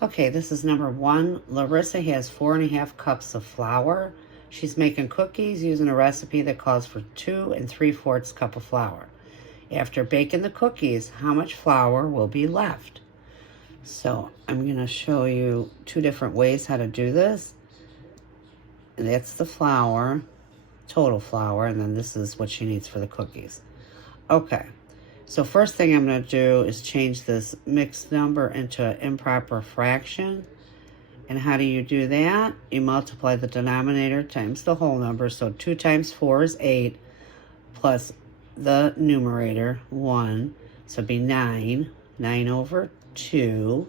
Okay, this is number 1. Larissa has 4.5 cups of flour. She's making cookies using a recipe that calls for 2 3/4 cup of flour. After baking the cookies, how much flour will be left? So I'm going to show you 2 different ways how to do this. And that's the flour, total flour, and then this is what she needs for the cookies. Okay, so first thing I'm going to do is change this mixed number into an improper fraction. And how do you do that? You multiply the denominator times the whole number. So 2 times 4 is 8, plus the numerator, 1. So it'd be 9. 9 over 2.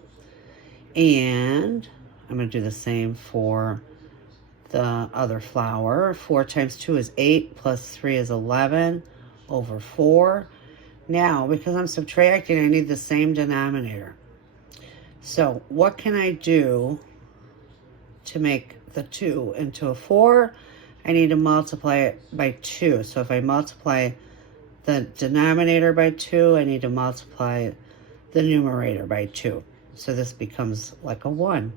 And I'm going to do the same for the other flour. 4 times 2 is 8, plus 3 is 11 over 4. Now, because I'm subtracting, I need the same denominator. So what can I do to make the 2 into a 4? I need to multiply it by 2. So if I multiply the denominator by 2, I need to multiply the numerator by 2. So this becomes like a 1.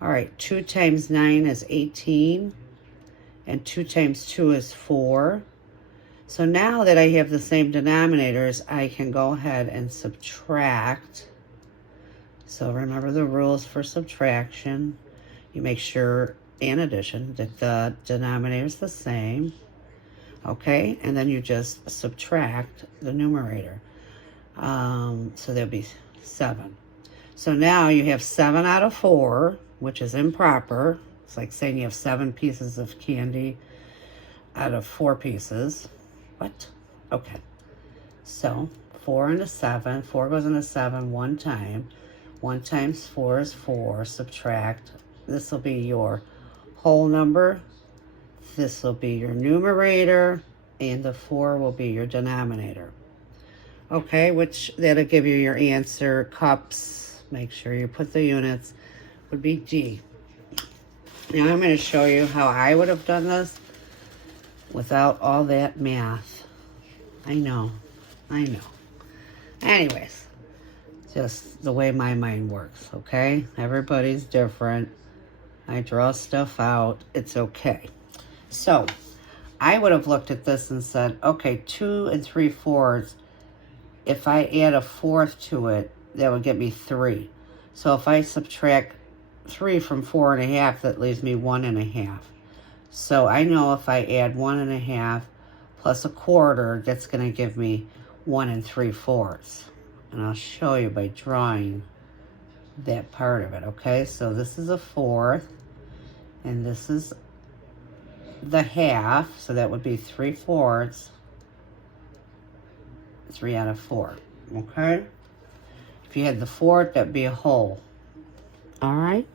All right, 2 times 9 is 18, and 2 times 2 is 4. So now that I have the same denominators, I can go ahead and subtract. So remember the rules for subtraction. You make sure, and addition, that the denominator is the same. Okay, and then you just subtract the numerator. So there'll be 7. So now you have 7 out of 4, which is improper. It's like saying you have 7 pieces of candy out of 4 pieces. What? Okay. So 4 into 7. 4 goes into 7 one time. 1 times 4 is 4. Subtract. This will be your whole number. This will be your numerator. And the 4 will be your denominator. Okay, which that'll give you your answer. Cups. Make sure you put the units. Would be D. Now I'm going to show you how I would have done this without all that math. I know. Anyways, just the way my mind works, okay? Everybody's different. I draw stuff out. It's okay. So I would have looked at this and said, okay, 2 3/4. If I add a 4th to it, that would get me 3. So if I subtract 3 from 4.5, that leaves me 1.5. So I know if I add 1.5 plus 1/4, that's going to give me 1 3/4. And I'll show you by drawing that part of it, okay? So this is a 4th, and this is the half, so that would be 3/4. 3 out of 4, okay? If you had the 4th, that'd be a whole. All right?